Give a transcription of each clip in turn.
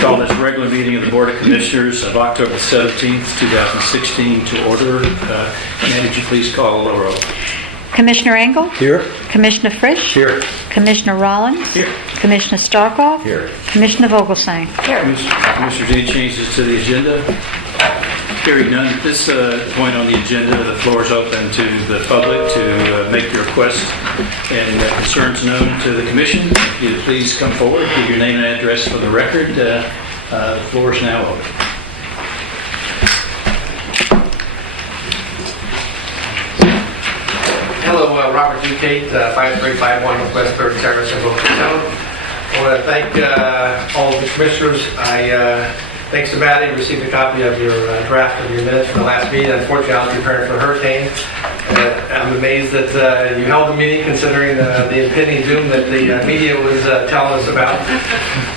Call this regular meeting of the Board of Commissioners of October 17th, 2016 to order. May you please call the roll? Commissioner Engel? Here. Commissioner Frisch? Here. Commissioner Rollins? Here. Commissioner Starkov? Here. Commissioner Vogelsang? Here. Commissioners, any changes to the agenda? Hearing none, at this point on the agenda, the floor is open to the public to make your requests and concerns known to the Commission. If you'd please come forward, give your name and address for the record. The floor is now open. Hello, Robert Ducate, 5351 Northwest 3rd Terrace in Boca Raton. I want to thank all of the commissioners. Thanks to Maddie, received a copy of your draft of your minutes from the last meeting. Unfortunately, I was preparing for a hurricane. I'm amazed that you held the meeting considering the impending doom that the media was telling us about.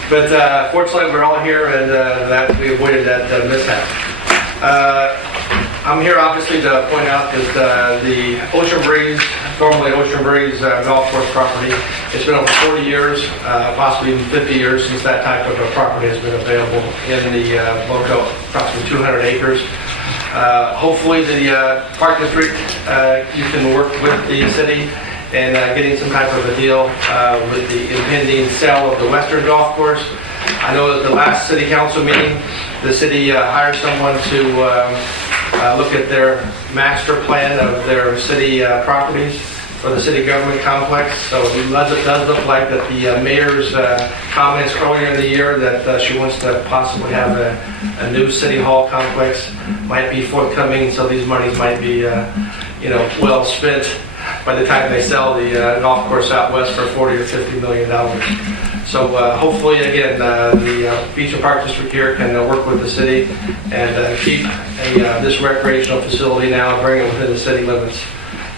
But fortunately, we're all here and that we avoided that mishap. I'm here obviously to point out that the Ocean Breeze, formerly Ocean Breeze golf course property, it's been over 40 years, possibly even 50 years since that type of a property has been available in the Boca, approximately 200 acres. Hopefully the Park District, you can work with the city and getting some type of a deal with the impending sale of the Western Golf Course. I know at the last City Council meeting, the city hired someone to look at their master plan of their city properties for the city government complex. So it does look like that the mayor's comments earlier in the year that she wants to possibly have a new city hall complex might be forthcoming. So these monies might be, well spent by the time they sell the golf course out west for $40 or $50 million. So hopefully, again, the Beach and Park District here can work with the city and keep this recreational facility now, bring it within the city limits.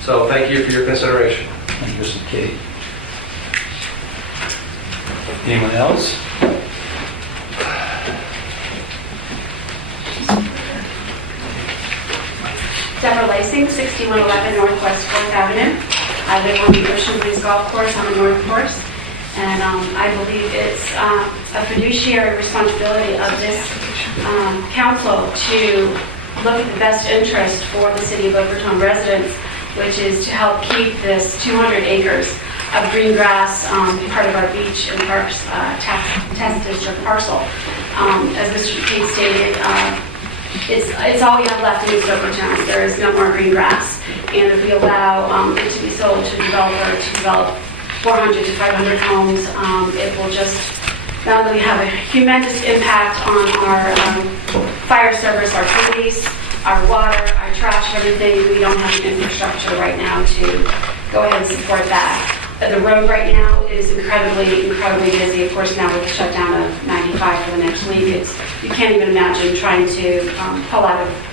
So thank you for your consideration. Thank you, Mr. Katie. Anyone else? Deborah Lacing, 6111 Northwest 4th Avenue. I live on the Ocean Breeze Golf Course on the North Course. And I believe it's a fiduciary responsibility of this council to look at the best interest for the city of Boca Raton residents, which is to help keep this 200 acres of green grass, part of our beach and parks tax district parcel. As Mr. King stated, it's all we have left in East Boca Raton. There is no more green grass. And if we allow it to be sold to a developer to develop 400 to 500 homes, it will just not only have a tremendous impact on our fire service, our police, our water, our trash, everything. We don't have the infrastructure right now to go ahead and support that. The road right now is incredibly busy. Of course, now with the shutdown of 95 for the next week, you can't even imagine trying to pull out of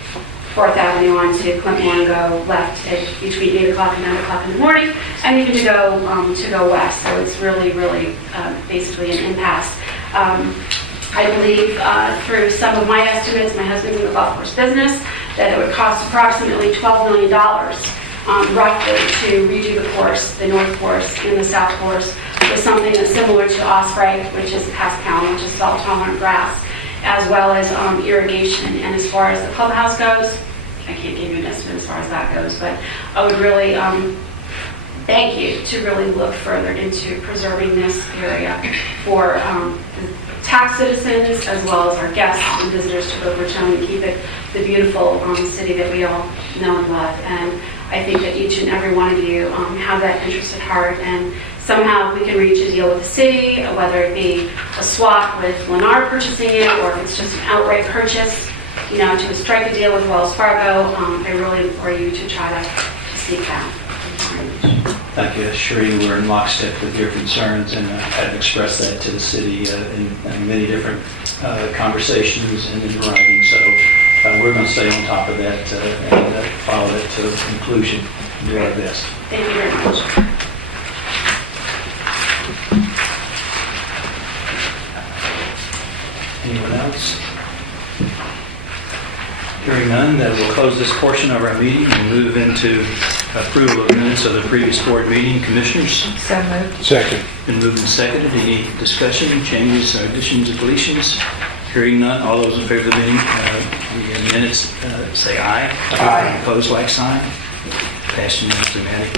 4th Avenue onto Clinton and go left between 8 o'clock and 9 o'clock in the morning, and even to go west. So it's really basically an impasse. I believe through some of my estimates, my husband's in the golf course business, that it would cost approximately $12 million roughly to redo the course, the north course and the south course, with something that's similar to Osprey, which is past pound, which is salt-tolerant grass, as well as irrigation. And as far as the clubhouse goes, I can't give you an estimate as far as that goes, but I would really thank you to really look further into preserving this area for the tax citizens as well as our guests and visitors to Boca Raton, and keep it the beautiful city that we all know and love. And I think that each and every one of you have that interest at heart, and somehow we can reach a deal with the city, whether it be a swap with Lennar purchasing it, or if it's just an outright purchase, to strike a deal with Wells Fargo. I really implore you to try to seek that. Thank you. Sheree, we're in lockstep with your concerns, and I've expressed that to the city in many different conversations and in writing. So we're going to stay on top of that and follow it to conclusion and do our best. Thank you very much. Anyone else? Hearing none, that will close this portion of our meeting and move into Approval of minutes of the previous board meeting. Commissioners, So moved. Second. been moved and seconded. Any discussion, changes, additions, or deletions? Hearing none, all those in favor of the minutes say aye. Aye. Opposed, like sign. Passed unanimously, Maddie.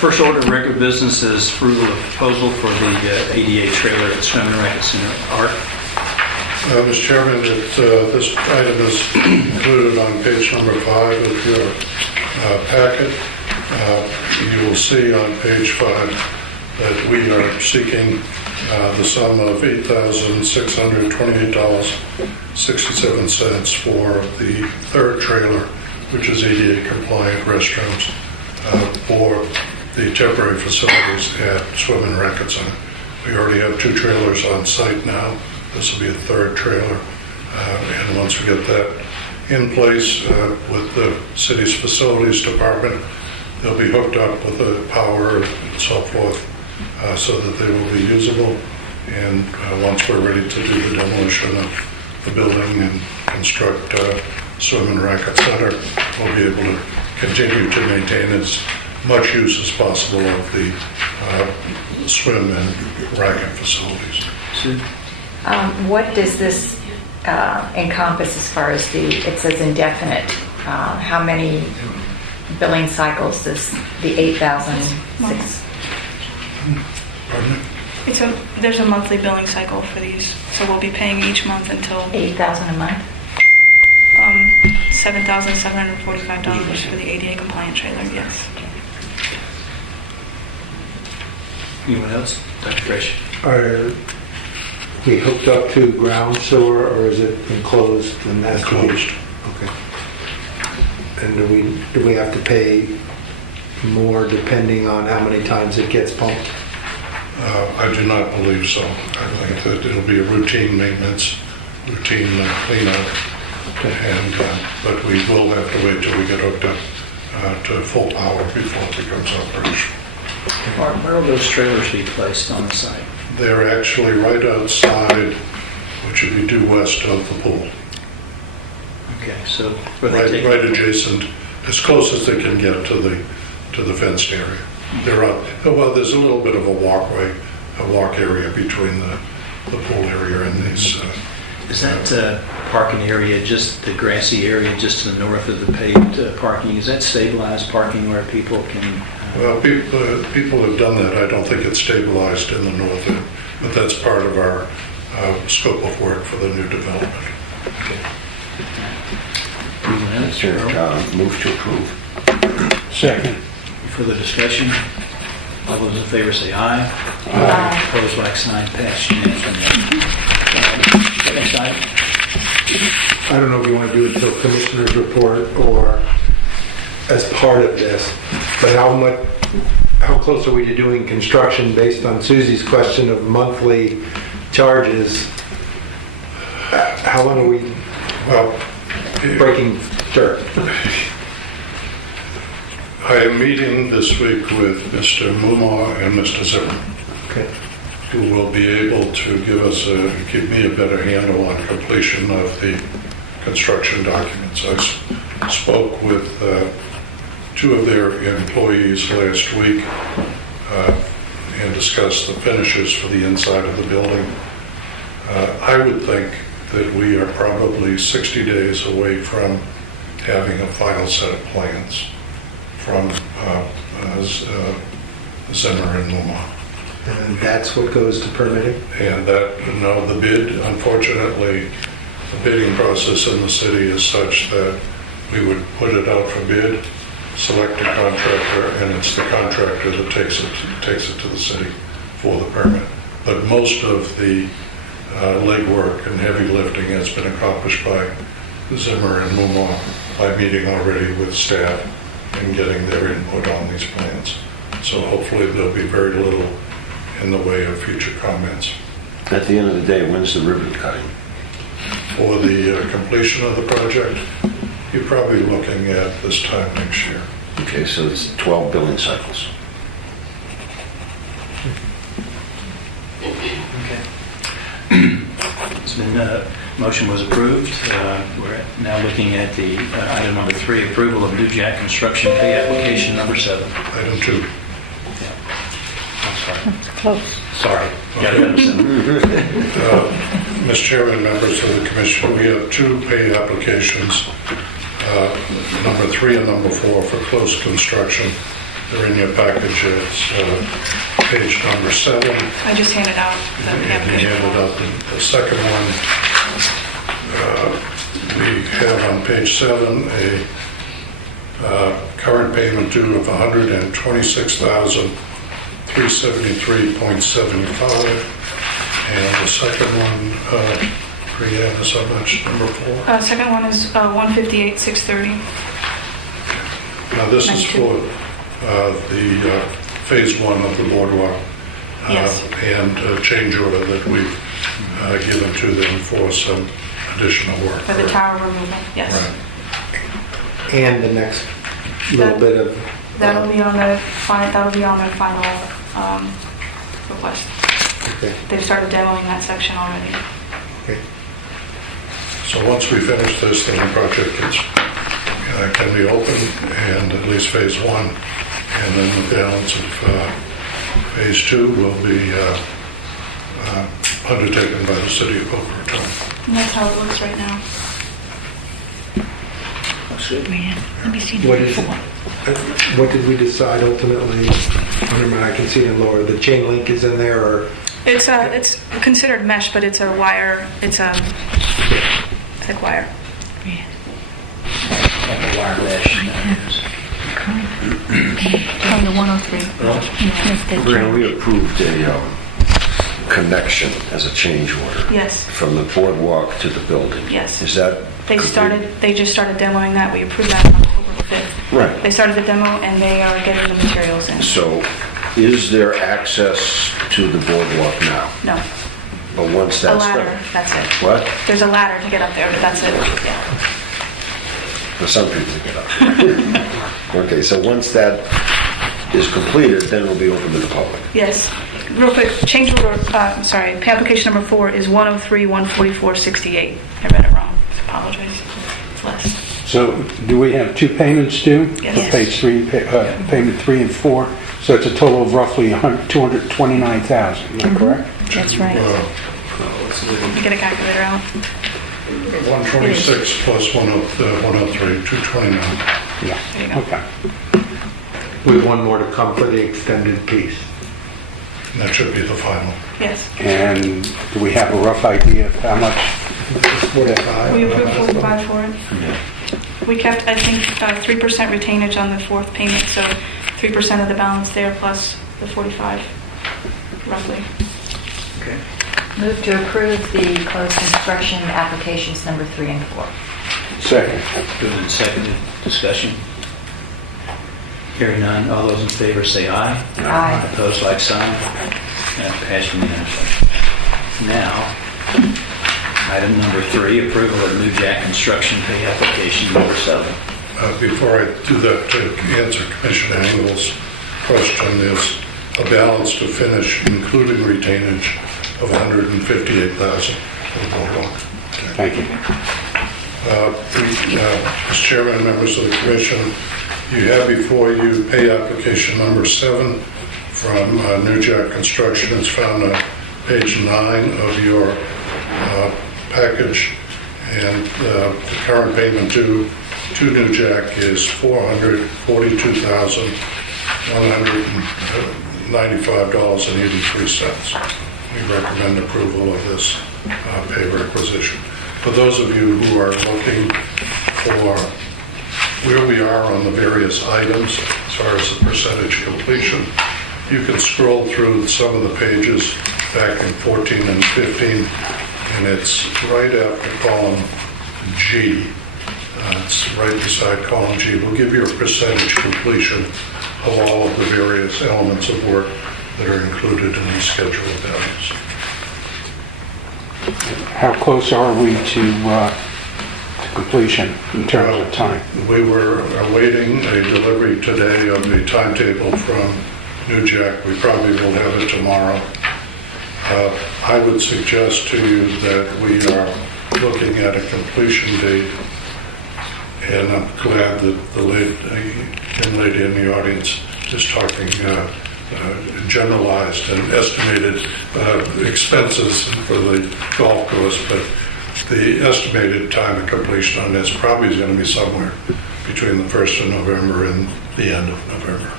First order of regular business is approval of proposal for the ADA trailer at Swim and Racket Center. Art? Mr. Chairman, this item is included on page number 5 of your packet. You will see on page 5 that we are seeking the sum of $8,628.67 for the third trailer, which is ADA compliant restrooms, for the temporary facilities at Swim and Racket Center. We already have 2 trailers on site now. This will be a third trailer, and once we get that in place with the city's facilities department, they'll be hooked up with the power and so forth, so that they will be usable. And once we're ready to do the demolition of the building and construct Swim and Racket Center, we'll be able to continue to maintain as much use as possible of the swim and racket facilities. Sue? What does this encompass as far as it says indefinite? How many billing cycles does the 8,006? Pardon me? There's a monthly billing cycle for these, so we'll be paying each month until 8,000 a month? $7,745 for the ADA compliant trailer, yes. Anyone else? Dr. Fresh? Are we hooked up to ground sewer, or is it enclosed? And that's Enclosed. Okay. And do we have to pay more depending on how many times it gets pumped? I do not believe so. I think that it'll be a routine maintenance, routine cleanup, and but we will have to wait till we get hooked up to full power before it becomes operational. Where will those trailers be placed on the site? They're actually right outside, which would be due west of the pool, Okay, so where they take- right adjacent, as close as they can get to the fenced area. They're out. Well, there's a little bit of a walkway, a walk area between the pool area and these. Is that parking area, just the grassy area just to the north of the paved parking, is that stabilized parking where people can? Well, people have done that. I don't think it's stabilized in the north end, but that's part of our scope of work for the new development. Anyone else? Move to approve. Second. Further discussion? All those in favor say aye. Aye. Opposed, like sign, passed unanimously. Next item. I don't know if you want to do it until commissioner's report or as part of this, but how close are we to doing construction based on Susie's question of monthly charges? How long are we Well, breaking dirt? I am meeting this week with Mr. Mumar and Mr. Zimmer, Okay. who will be able to give me a better handle on completion of the construction documents. I spoke with 2 of their employees last week and discussed the finishes for the inside of the building. I would think that we are probably 60 days away from having a final set of plans from Zimmer and Mumar. And that's what goes to permitting? And the bid, unfortunately, the bidding process in the city is such that we would put it out for bid, select a contractor, and it's the contractor that takes it to the city for the permit. But most of the legwork and heavy lifting has been accomplished by Zimmer and Mumar by meeting already with staff and getting their input on these plans. So hopefully there'll be very little in the way of future comments. At the end of the day, when's the ribbon cutting? For the completion of the project, you're probably looking at this time next year. Okay, so it's 12 billing cycles. Okay. It's been Motion was approved. We're now looking at the item number 3, approval of New Jack Construction Pay Application number 7. Item 2. I'm sorry. It's close. Sorry. Got it up 7. Mr. Chairman, members of the commission, we have 2 pay applications, number 3 and number 4 for close construction. They're in your package. It's page number 7. I just handed out the And you application. handed out the second one. We have on page 7 a current payment due of $126,373.75. And the second one, Brianne, is how much, number 4? Second one is 158,630. Now, this is Nice. for the phase 1 of the boardwalk. Yes. And a change order that we've given to them for some additional work. For the tower removal, yes. Right. And the next little bit of... That'll be on the that'll be on their final request. Okay. They've started demoing that section already. Okay. So once we finish this, then the project can be opened, and at least phase 1, and then the balance of phase 2 will be undertaken by the city of Boca Raton. And that's how it looks right now. Man, let me see What number is, 4. what did we decide ultimately? I can see it lower. The chain link is in there, or It's considered mesh, but it's a wire. It's a thick wire. Yeah. Like a wire mesh. On the 103. Brian, we approved a connection as a change order Yes. from the boardwalk to the building. Yes. Is that They complete? just started demoing that. We approved that on October 5th. Right. They started the demo and they are getting the materials in. So is there access to the boardwalk now? No, But once a that's ladder, done. that's it. What? There's a ladder to get up there, but that's it. Yeah. For some people to get up. Okay, so once that is completed, then it'll be open to the public. Yes. Real quick, change order, sorry, application number 4 is 103-144-68. I read it wrong. Apologize. It's less. So do we have 2 payments due? Yes. For page 3, payment 3 and 4. So it's a total of roughly $229,000, am I correct? That's right. Let me get a calculator out. 126 plus 103, 229. Yeah. There you go. Okay. with one more to come for the extended piece? And that should be the final. Yes. And do we have a rough idea of how much? 45? We approved 45 for it. We kept, I think, 3% retainage on the 4th payment, so 3% of the balance there plus the 45, roughly. Okay. Move to approve the closed construction applications number 3 and 4. Second. Moved and seconded. Discussion. Hearing none. All those in favor say aye. Aye. Opposed, like sign. That passed unanimously. Now, item number 3, approval of New Jack Construction Pay Application number 7. Before I do that, to answer Commissioner Engel's question, there's a balance to finish, including retainage, of $158,000 for the boardwalk. Thank you. Mr. Chairman, members of the commission, you have before you pay application number 7 from New Jack Construction. It's found on page 9 of your package, and the current payment due to New Jack is $442,195.83. We recommend approval of this pay requisition. For those of you who are looking for where we are on the various items as far as the percentage completion, you can scroll through some of the pages back in 14 and 15, and it's right after column G. It's right beside column G. We'll give you a percentage completion of all of the various elements of work that are included in these schedule values. How close are we to completion in terms of time? We were awaiting a delivery today of the timetable from New Jack. We probably will have it tomorrow. I would suggest to you that we are looking at a completion date, and I'm glad that the young lady in the audience is talking generalized and estimated expenses for the golf course, but the estimated time of completion on this probably is going to be somewhere between the 1st of November and the end of November,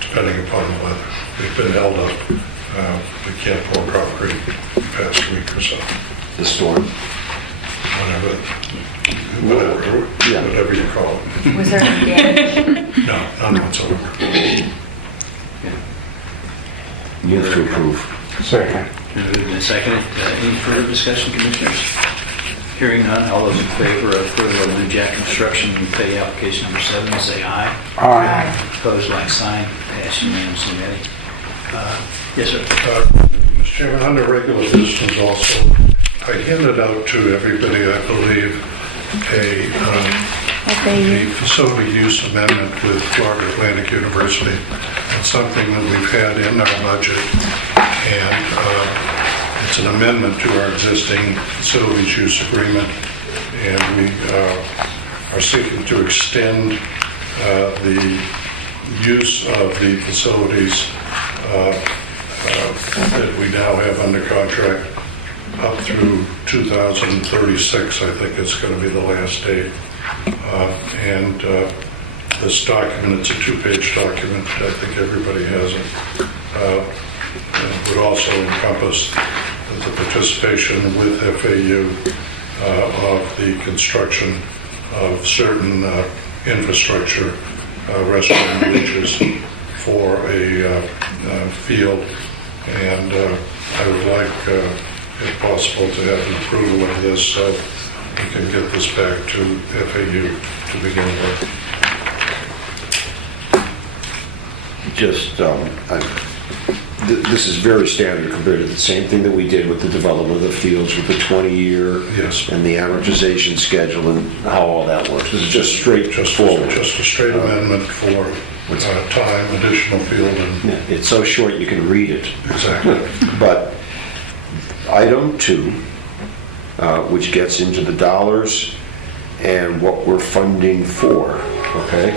depending upon the weather. We've been held up. We can't pour concrete the past week or so. The storm. Whatever you call it. Was there any damage? No, none whatsoever. Move to approve. Second. Moved and seconded. Any further discussion, commissioners? Hearing none, all those in favor of approval of New Jack Construction pay application number 7, say aye. Aye. Opposed, like sign. Passed unanimously, Matty. Yes, sir. Mr. Chairman, under regular business also, I handed out to everybody, I believe, a facility use amendment with Florida Atlantic University. It's something that we've had in our budget, and it's an amendment to our existing facilities use agreement, and we are seeking to extend the use of the facilities that we now have under contract up through 2036. I think it's going to be the last date. And this document, it's a 2-page document. I think everybody has it. It would also encompass the participation with FAU of the construction of certain infrastructure, restaurant bleachers for a field. And I would like, if possible, to have an approval of this so we can get this back to FAU to begin with. Just, this is very standard compared to the same thing that we did with the development of the fields with the 20-year Yes. and the amortization schedule and how all that works. This is just straight forward. Just a straight amendment for time, additional field, and Yeah, it's so short you can read it. exactly. But item 2, which gets into the dollars and what we're funding for, okay?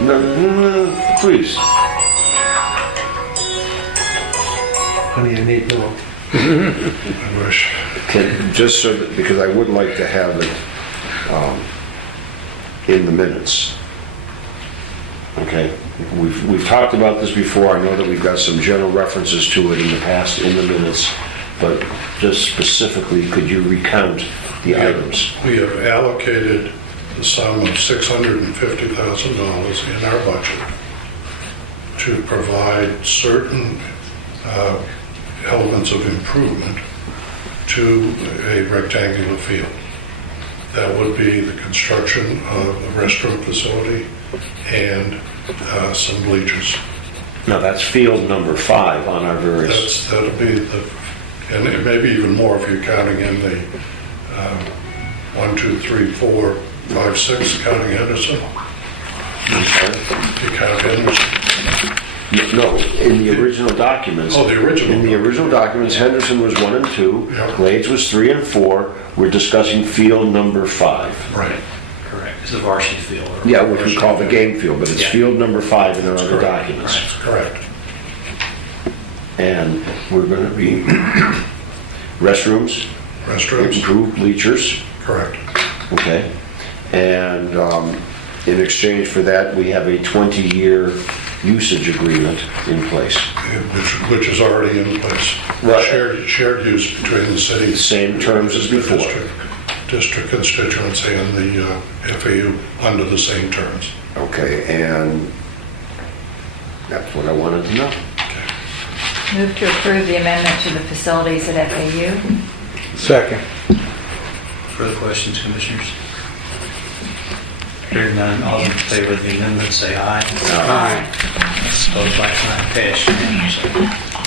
No, please. Honey, I need more. I wish. Just so that, because I would like to have it in the minutes. Okay, we've talked about this before. I know that we've got some general references to it in the past in the minutes, but just specifically, could you recount the items? We have allocated the sum of $650,000 in our budget to provide certain elements of improvement to a rectangular field. That would be the construction of a restroom facility and some bleachers. Now, that's field number 5 on our various... That'll be and it may be even more if you're counting in the 1, 2, 3, 4, 5, 6, counting Henderson. I'm sorry? If you count Henderson. No, in the original documents. Oh, the original. In the original documents, Henderson was 1 and 2, Yep. Glades was 3 and 4. We're discussing field number 5. Right. Correct. It's a varsity field. Yeah, which we call the game field, but it's Yeah. field number 5 in our That's other correct. documents. That's correct. And we're going to be restrooms, Restrooms, improved bleachers, correct. okay? And in exchange for that, we have a 20-year usage agreement in place. Which is already in place. Right. Shared use between the city. The same terms as the before. District constituency and the FAU under the same terms. Okay, and that's what I wanted to know. Move to approve the amendment to the facilities at FAU. Second. Further questions, commissioners? Hearing none, all in favor of the amendment, say aye. Aye. Opposed, like sign. Passed unanimously.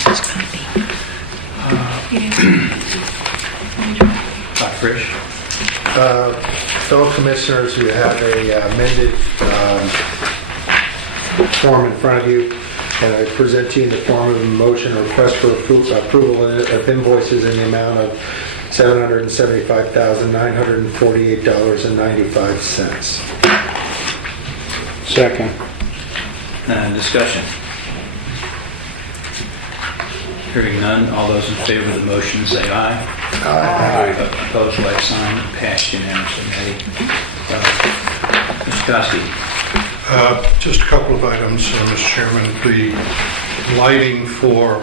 It's gonna be. Dr. Frisch? Fellow commissioners, you have a amended form in front of you, and I present to you in the form of a motion or request for approval of invoices in the amount of $775,948.95. Second. Discussion. Hearing none, all those in favor of the motion say aye. Aye. Opposed, like sign, passed unanimously. Mr. Kosky. Just a couple of items, Mr. Chairman. The lighting for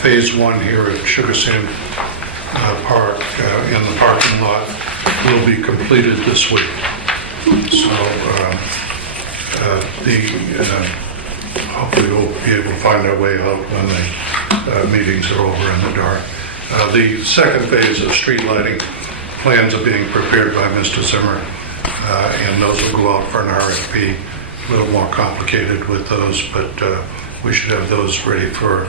Phase 1 here at Sugar Sand Park in the parking lot will be completed this week. So hopefully we'll be able to find our way out when the meetings are over in the dark. The second phase of street lighting plans are being prepared by Mr. Zimmer, and those will go out for an RFP. A little more complicated with those, but we should have those ready for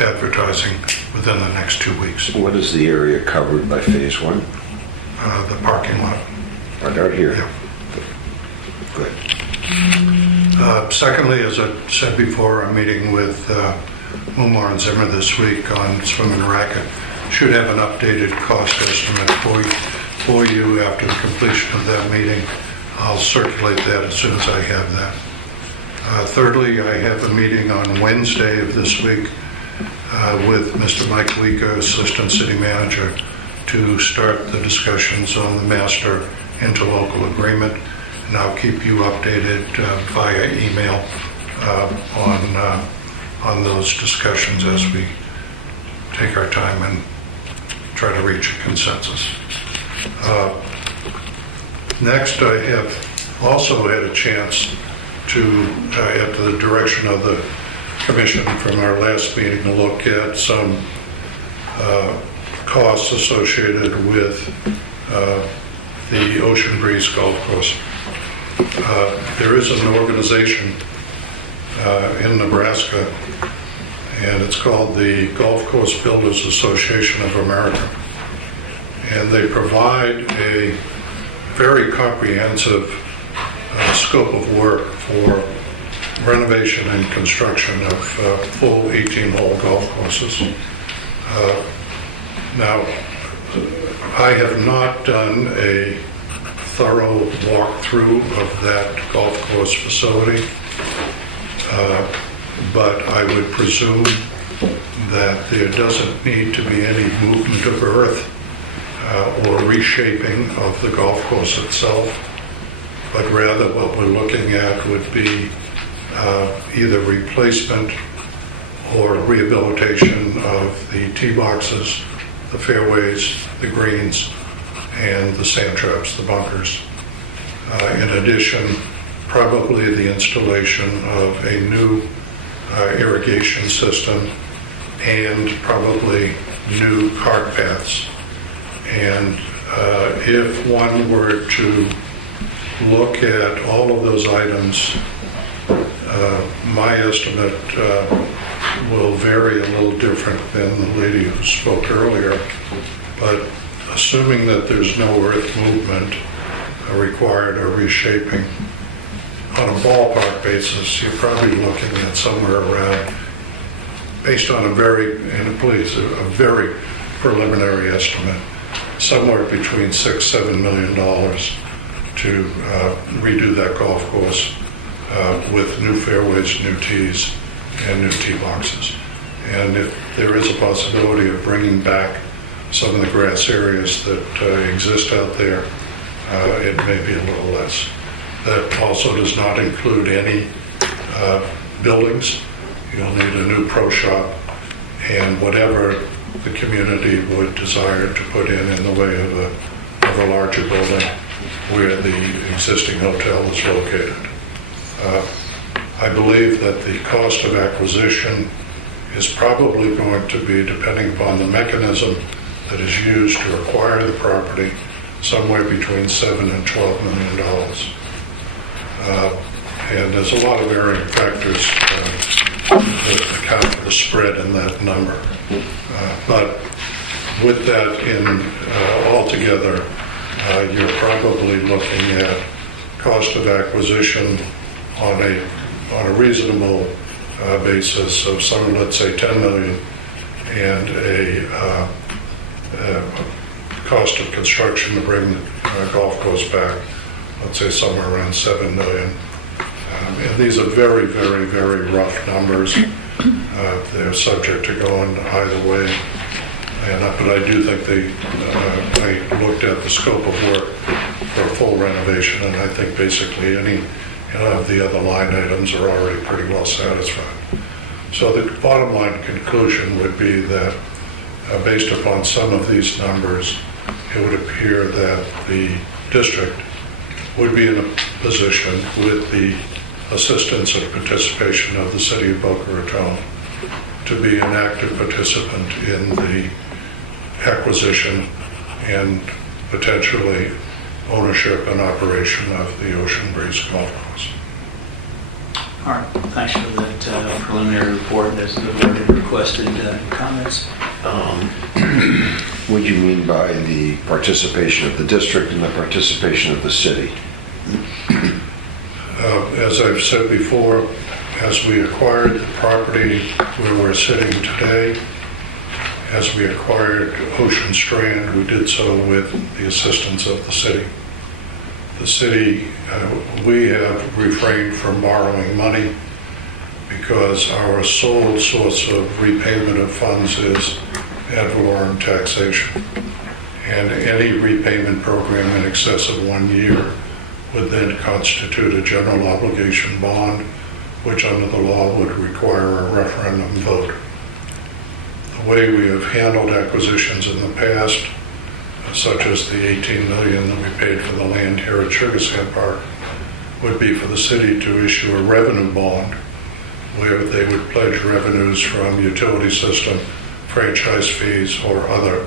advertising within the next 2 weeks. What is the area covered by Phase 1? The parking lot. Right out here? Yeah. Good. Secondly, as I said before, I'm meeting with Mumar and Zimmer this week on swim and racket. Should have an updated cost estimate for you after the completion of that meeting. I'll circulate that as soon as I have that. Thirdly, I have a meeting on Wednesday of this week with Mr. Mike Leaka, Assistant City Manager, to start the discussions on the master interlocal agreement. And I'll keep you updated via email on those discussions as we take our time and try to reach a consensus. Next, I have also had a chance to, at the direction of the commission from our last meeting, to look at some costs associated with the Ocean Breeze Golf Course. There is an organization in Nebraska, and it's called the Golf Course Builders Association of America. And they provide a very comprehensive scope of work for renovation and construction of full 18-hole golf courses. Now, I have not done a thorough walkthrough of that golf course facility, but I would presume that there doesn't need to be any movement of earth or reshaping of the golf course itself, but rather what we're looking at would be either replacement or rehabilitation of the tee boxes, the fairways, the greens, and the sand traps, the bunkers. In addition, probably the installation of a new irrigation system and probably new cart paths. And if one were to look at all of those items, my estimate will vary a little different than the lady who spoke earlier, but assuming that there's no earth movement required or reshaping, on a ballpark basis, you're probably looking at somewhere around, based on a very preliminary estimate, somewhere between $6-7 million to redo that golf course with new fairways, new tees, and new tee boxes. And if there is a possibility of bringing back some of the grass areas that exist out there, it may be a little less. That also does not include any buildings. You'll need a new pro shop and whatever the community would desire to put in the way of a larger building where the existing hotel is located. I believe that the cost of acquisition is probably going to be, depending upon the mechanism that is used to acquire the property, somewhere between $7 and $12 million. And there's a lot of varying factors that account for the spread in that number. But with that altogether, you're probably looking at cost of acquisition on a reasonable basis of some, let's say, $10 million, and a cost of construction to bring the golf course back, let's say somewhere around $7 million. And these are very, very, very rough numbers. They're subject to going either way. But I do think I looked at the scope of work for a full renovation, and I think basically any of the other line items are already pretty well satisfied. So the bottom line conclusion would be that based upon some of these numbers, it would appear that the district would be in a position with the assistance and participation of the city of Boca Raton to be an active participant in the acquisition and potentially ownership and operation of the Ocean Breeze Golf Course. All right, thanks for that preliminary report. As the board had requested comments. What do you mean by the participation of the district and the participation of the city? As I've said before, as we acquired the property where we're sitting today, as we acquired Ocean Strand, we did so with the assistance of the city. The city, we have refrained from borrowing money because our sole source of repayment of funds is ad valorem taxation. And any repayment program in excess of 1 year would then constitute a general obligation bond, which under the law would require a referendum vote. The way we have handled acquisitions in the past, such as the $18 million that we paid for the land here at Sugar Sand Park, would be for the city to issue a revenue bond where they would pledge revenues from utility system, franchise fees, or other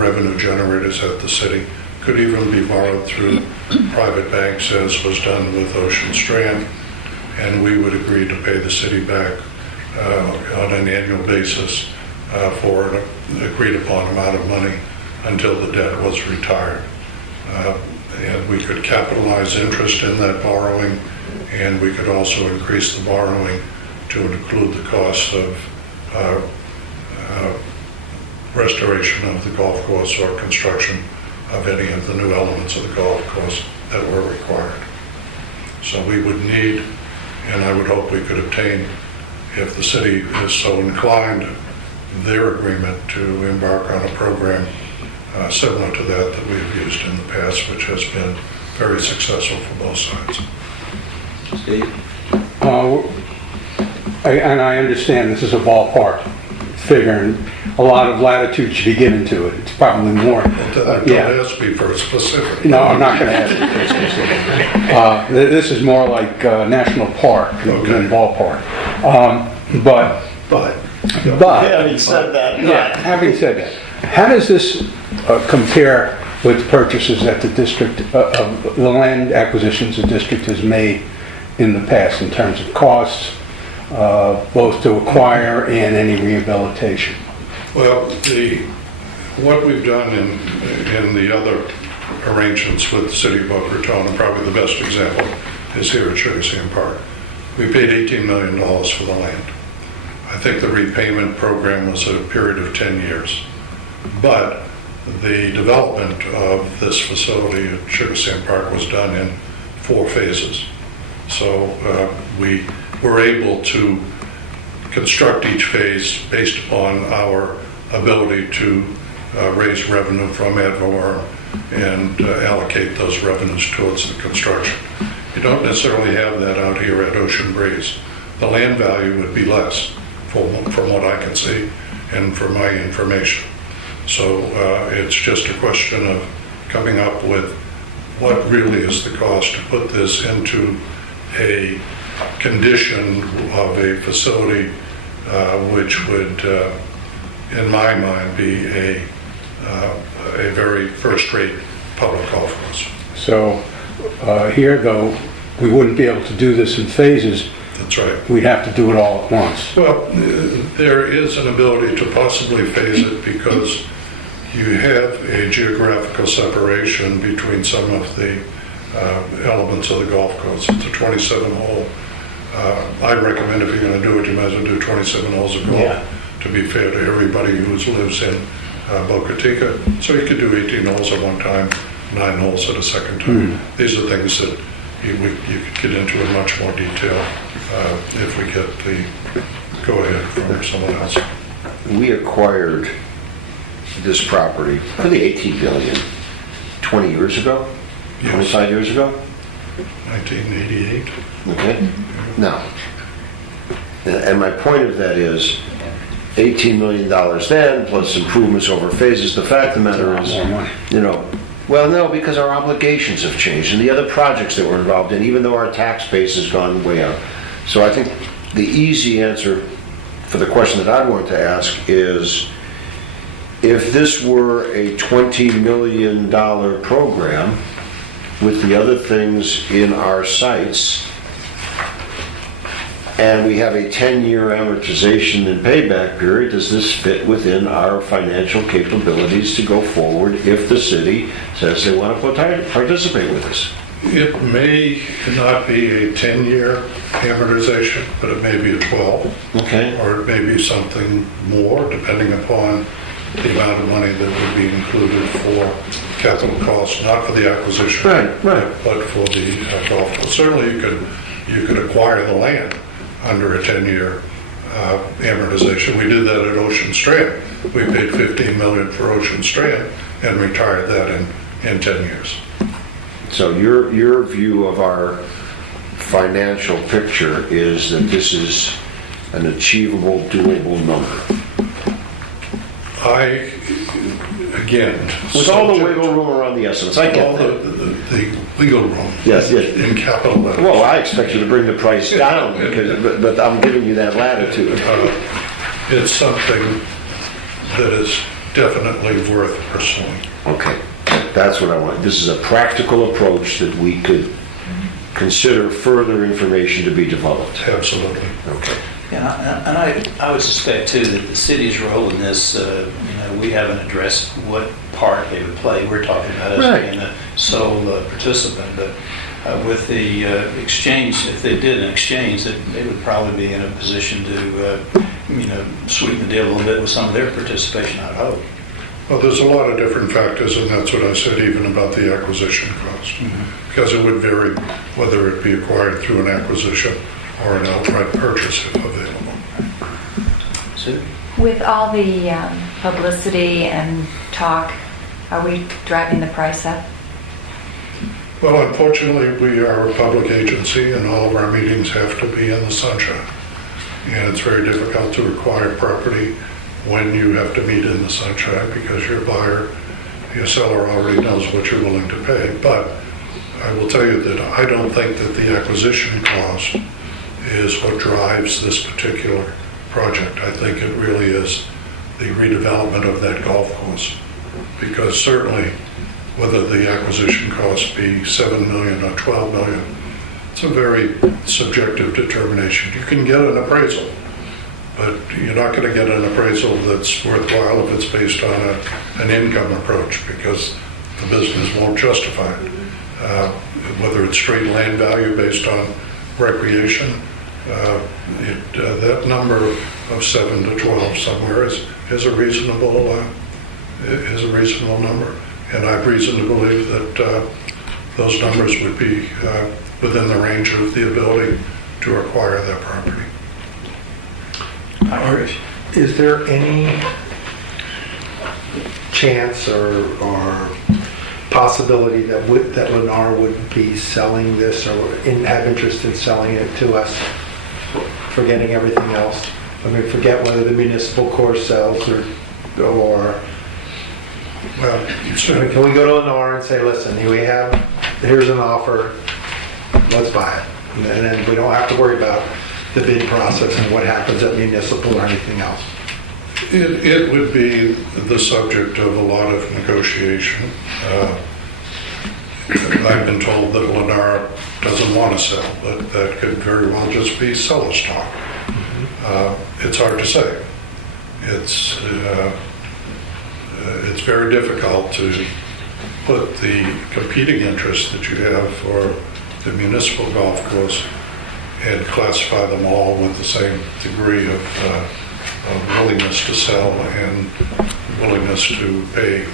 revenue generators at the city. Could even be borrowed through private banks, as was done with Ocean Strand, and we would agree to pay the city back on an annual basis for an agreed upon amount of money until the debt was retired. And we could capitalize interest in that borrowing, and we could also increase the borrowing to include the cost of restoration of the golf course or construction of any of the new elements of the golf course that were required. So we would need, and I would hope we could obtain, if the city is so inclined, their agreement to embark on a program similar to that we've used in the past, which has been very successful for both sides. Steve? And I understand this is a ballpark figure, and a lot of latitude should be given to it. It's probably more. Don't ask me for a specific. No, I'm not going to ask you for a specific. This is more like national park than ballpark. But Having said that, yeah, having said that, how does this compare with purchases that the district, of the land acquisitions the district has made in the past in terms of costs, both to acquire and any rehabilitation? Well, what we've done in the other arrangements with the city of Boca Raton, and probably the best example is here at Sugar Sand Park. We paid $18 million for the land. I think the repayment program was a period of 10 years. But the development of this facility at Sugar Sand Park was done in 4 phases. So we were able to construct each phase based upon our ability to raise revenue from ad valorem and allocate those revenues towards the construction. You don't necessarily have that out here at Ocean Breeze. The land value would be less from what I can see and from my information. So it's just a question of coming up with what really is the cost to put this into a condition of a facility which would, in my mind, be a very first-rate public golf course. So here, though, we wouldn't be able to do this in phases. That's right. We'd have to do it all at once. Well, there is an ability to possibly phase it because you have a geographical separation between some of the elements of the golf course. It's a 27-hole. I recommend if you're going to do it, you might as well do 27 holes of golf to to be fair to everybody who lives in Boca Raton. So you could do 18 holes at one time, 9 holes at a second time. These are things that you could get into in much more detail if we get the go-ahead from someone else. We acquired this property for the 18 billion 20 years ago, Yes. 25 years ago. 1988. Okay. Now, and my point of that is $18 million then, plus improvements over phases. The fact of the matter is, well, no, because our obligations have changed and the other projects that we're involved in, even though our tax base has gone way up. So I think the easy answer for the question that I'd want to ask is, if this were a $20 million program with the other things in our sights, and we have a 10-year amortization and payback period, does this fit within our financial capabilities to go forward if the city says they want to participate with us? It may not be a 10-year amortization, but it may be a 12. Okay. Or it may be something more, depending upon the amount of money that would be included for capital costs, not for the acquisition. Right. But for the golf course. Certainly you could acquire the land under a 10-year amortization. We did that at Ocean Strand. We paid $15 million for Ocean Strand and retired that in 10 years. So your view of our financial picture is that this is an achievable, doable number. With all the wiggle room around the estimates, I get all that. the legal room. Yes. In capital letters. Well, I expect you to bring the price down, but I'm giving you that latitude. It's something that is definitely worth pursuing. Okay, that's what I want. This is a practical approach that we could consider further information to be developed. Absolutely. Okay. Yeah, and I would suspect too that the city's role in this, we haven't addressed what part they would play. We're talking about us being a sole participant, but with the exchange, if they did an exchange, that they would probably be in a position to, sweeten the deal a little bit with some of their participation, I'd hope. Well, there's a lot of different factors, and that's what I said even about the acquisition cost. Because it would vary whether it be acquired through an acquisition or an outright purchase if available. So, With all the publicity and talk, are we driving the price up? Well, unfortunately, we are a public agency and all of our meetings have to be in the sunshine. And it's very difficult to acquire property when you have to meet in the sunshine because your seller already knows what you're willing to pay. But I will tell you that I don't think that the acquisition cost is what drives this particular project. I think it really is the redevelopment of that golf course. Because certainly, whether the acquisition cost be $7 million or $12 million, it's a very subjective determination. You can get an appraisal, but you're not going to get an appraisal that's worthwhile if it's based on an income approach because the business won't justify it. Whether it's straight land value based on recreation, that number of 7 to 12 somewhere is a reasonable number, and I have reason to believe that those numbers would be within the range of the ability to acquire that property. Is there any chance or possibility that Lennar would be selling this or have interest in selling it to us, forgetting everything else? I mean, forget whether the municipal course sells or Well, can we go to Lennar and say, listen, here's an offer, let's buy it. And then we don't have to worry about the bid process and what happens at municipal or anything else. It would be the subject of a lot of negotiation. I've been told that Lennar doesn't want to sell, but that could very well just be seller's talk. It's hard to say. It's very difficult to put the competing interests that you have for the municipal golf course and classify them all with the same degree of willingness to sell and willingness to pay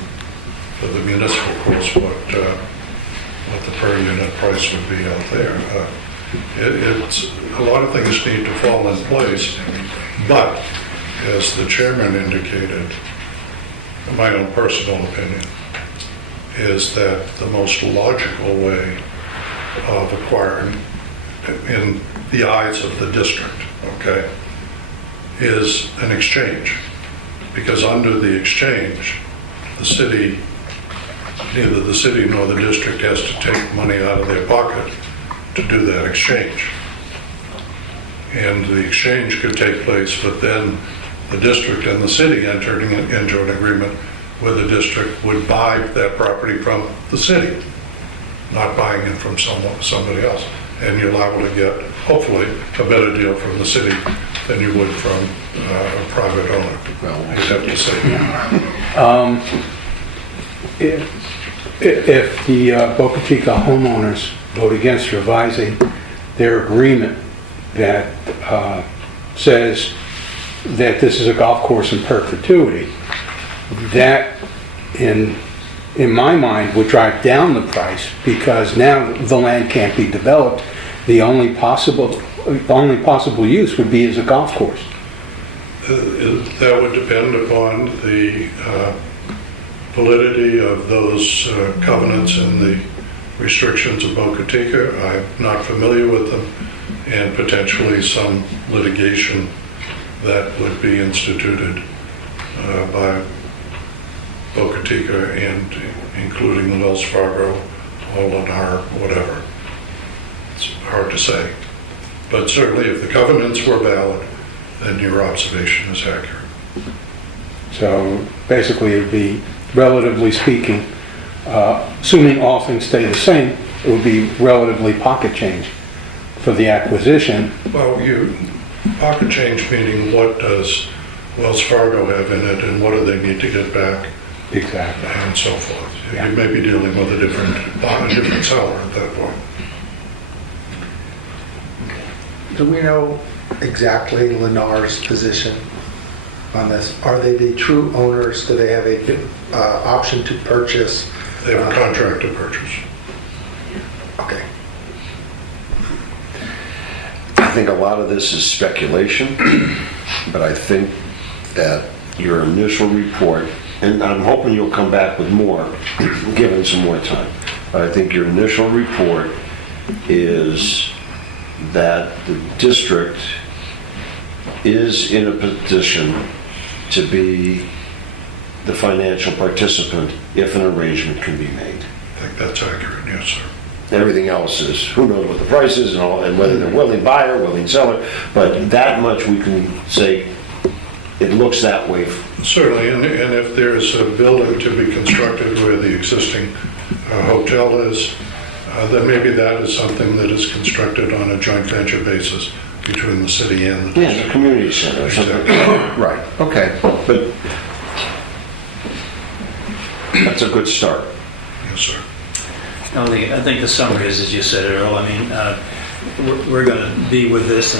for the municipal course what the per unit price would be out there. It's a lot of things need to fall in place, but as the chairman indicated, my own personal opinion is that the most logical way of acquiring, in the eyes of the district, okay, is an exchange. Because under the exchange, the city, neither the city nor the district has to take money out of their pocket to do that exchange. And the exchange could take place, but then the district and the city entering into an agreement where the district would buy that property from the city, not buying it from somebody else. And you're liable to get, hopefully, a better deal from the city than you would from a private owner. Well, You'd have to say. If the Boca Chica homeowners vote against revising their agreement that says that this is a golf course in perpetuity, that in my mind would drive down the price, because now the land can't be developed. The only possible use would be as a golf course. That would depend upon the validity of those covenants and the restrictions of Boca Chica. I'm not familiar with them, and potentially some litigation that would be instituted by Boca Chica and including Wells Fargo, Lennar, whatever. It's hard to say. But certainly if the covenants were valid, then your observation is accurate. So basically it'd be, relatively speaking, assuming all things stay the same, it would be relatively pocket change for the acquisition. Well, pocket change meaning what does Wells Fargo have in it and what do they need to get back? Exactly. And so forth. Yeah. You may be dealing with a different seller at that point. Do we know exactly Lennar's position on this? Are they the true owners? Do they have a option to purchase? They have a contract to purchase. Okay. I think a lot of this is speculation, but I think that your initial report, and I'm hoping you'll come back with more, given some more time, but I think your initial report is that the district is in a position to be the financial participant if an arrangement can be made. I think that's accurate, yes, sir. Everything else is who knows what the price is and all, and whether they're willing buyer, willing seller. But that much we can say, it looks that way. Certainly, and if there's a building to be constructed where the existing hotel is, then maybe that is something that is constructed on a joint venture basis between the city and the district. Yeah, the community center or something. Exactly. Right, okay. But that's a good start. Yes, sir. I think the summary is, as you said, Earl, I mean, we're going to be with this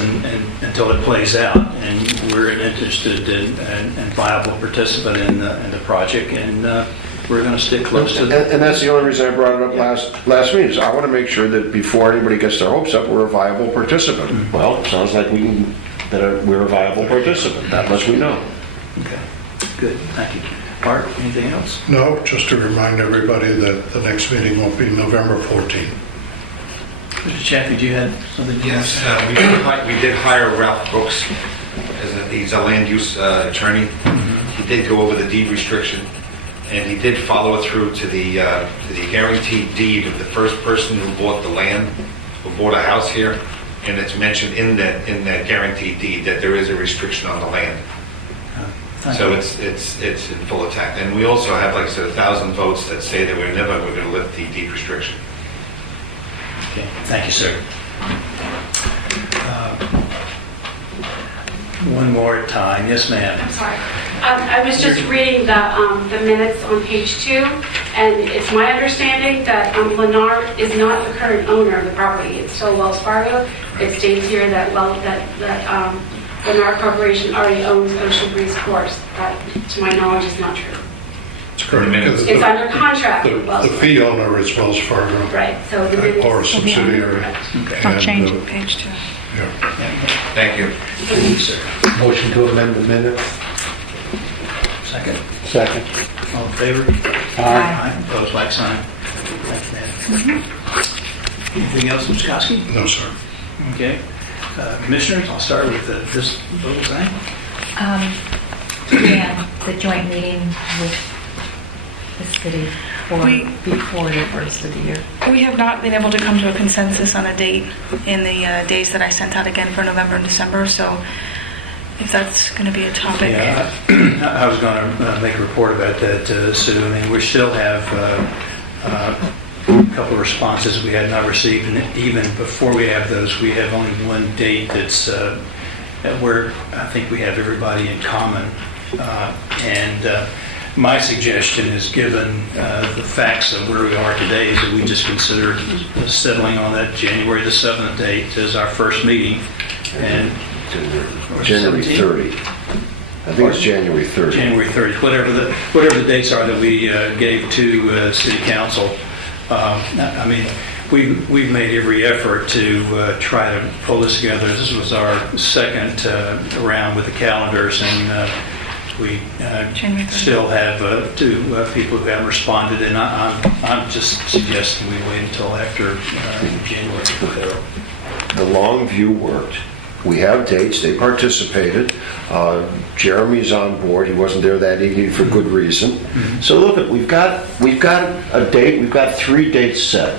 until it plays out, and we're an interested and viable participant in the project, and we're going to stick close to that. And that's the only reason I brought it up last meeting, is I want to make sure that before anybody gets their hopes up, we're a viable participant. Mm-hmm. Well, it sounds like we're a viable participant. That much we know. Okay, good, thank you. Art, anything else? No, just to remind everybody that the next meeting won't be November 14th. Mr. Chaffee, do you have something? Yes, we did hire Ralph Brooks he's a land use attorney. He did go over the deed restriction, and he did follow through to the guaranteed deed of the first person who bought the land, who bought a house here, and it's mentioned in that guaranteed deed that there is a restriction on the land. So it's in full attack. And we also have, like I said, 1,000 votes that say that we're going to lift the deed restriction. Okay, thank you, sir. One more time. Yes, ma'am. I'm sorry. I was just reading the minutes on page 2, and it's my understanding that Lennar is not the current owner of the property. It's still Wells Fargo. It states here that Bernard Corporation already owns Ocean Breeze Course. That, to my knowledge, is not true. It's correct. It's under contract with Wells The Fargo. fee owner is Wells Fargo. Right, so the minutes. Or a subsidiary. I'll And, change uh, it, page 2. Yeah. Thank you. Thank you, sir. Motion to amend the minutes. Second. Second. All in favor? Aye. Opposed, like sign. Thank you, Ned. Anything else, Ms. Kosky? No, sir. Okay. Commissioners, I'll start with this little thing. And the joint meeting with the city before the first of the year. We have not been able to come to a consensus on a date in the days that I sent out again for November and December, so if that's going to be a topic. Yeah, I was going to make a report about that, Sue. I mean, we still have a couple of responses we had not received, and even before we have those, we have only one date that's where I think we have everybody in common. And my suggestion is, given the facts of where we are today, is that we just consider settling on that January the 7th date as our first meeting. And January 30. I think it's January 30. January 30th, whatever the dates are that we gave to City Council. I mean, we've made every effort to try to pull this together. This was our second round with the calendars, and we still have two people who haven't responded, and I'm just suggesting we wait until after January. The long view worked. We have dates. They participated. Jeremy's on board. He wasn't there that evening for good reason. So look, we've got a date. We've got 3 dates set.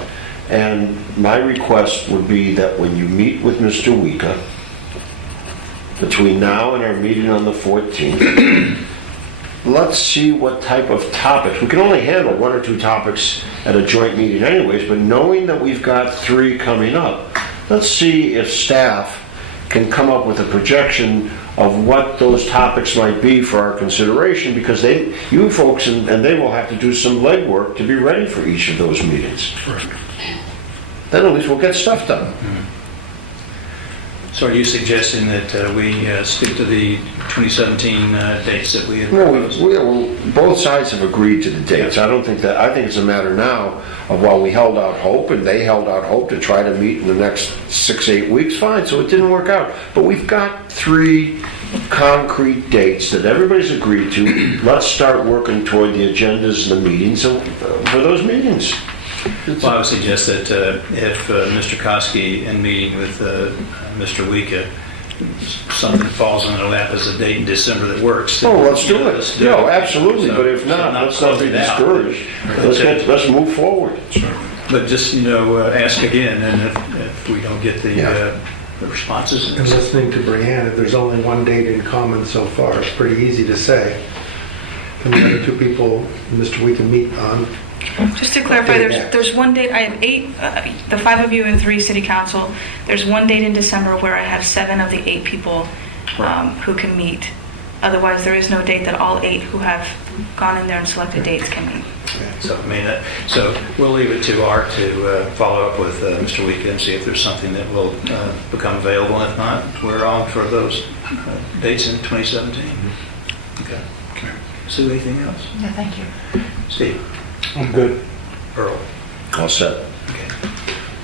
And my request would be that when you meet with Mr. Wika, between now and our meeting on the 14th, let's see what type of topics. We can only handle 1 or 2 topics at a joint meeting anyways, but knowing that we've got 3 coming up, let's see if staff can come up with a projection of what those topics might be for our consideration, because you folks and they will have to do some legwork to be ready for each of those meetings. Right. Then at least we'll get stuff done. So are you suggesting that we stick to the 2017 dates that we had No, proposed? both sides have agreed to the dates. I think it's a matter now of, while we held out hope and they held out hope to try to meet in the next 6-8 weeks, fine, so it didn't work out. But we've got 3 concrete dates that everybody's agreed to. Let's start working toward the agendas and the meetings for those meetings. Well, I would suggest that if Mr. Kosky, in meeting with Mr. Wika, something falls on their lap as a date in December that works. Oh, let's do it. Let's do No, it. absolutely, So- but if so not, let's not close be it out. discouraged. Let's move forward. But just, ask again, and if we don't get the responses. And listening to Brianne, if there's only one date in common so far, it's pretty easy to say. And the other 2 people Mr. We can meet on. Just to clarify, there's one date, I have 8, the 5 of you and 3 city council. There's one date in December where I have 7 of the 8 people who can meet. Otherwise, there is no date that all 8 who have gone in there and selected dates can meet. So, so we'll leave it to Art to follow up with Mr. Wika and see if there's something that will become available. If not, we're on for those dates in 2017. Okay. Sue, anything else? No, thank you. Steve? I'm good. Earl? All set. Okay.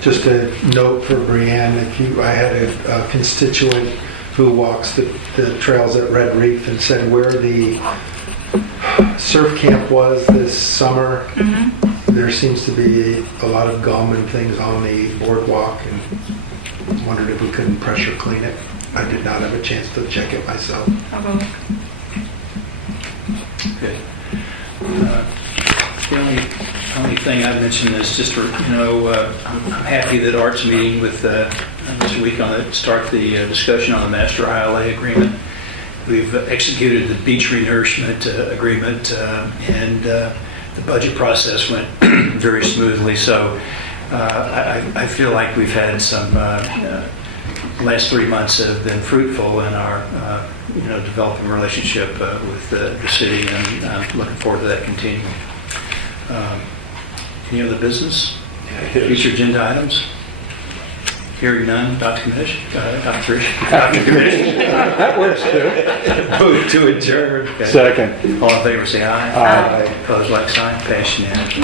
Just a note for Brianne, I had a constituent who walks the trails at Red Reef and said where the surf camp was this summer, there seems to be a lot of gum and things on the boardwalk, and wondered if we couldn't pressure clean it. I did not have a chance to check it myself. I'll go look. Good. The only thing I mentioned is just, I'm happy that Art's meeting with this week on to start the discussion on the master ILA agreement. We've executed the beach renourishment agreement, and the budget process went very smoothly. So I feel like we've had some, last 3 months have been fruitful in our developing a relationship with the city, and I'm looking forward to that continuing. Any other business? Future agenda items? Hearing none, Dr. Kamish, Dr. Kamish. That works too. Move to adjourn. Second. All in favor, say aye. Aye. Opposed, like sign, passed unanimously.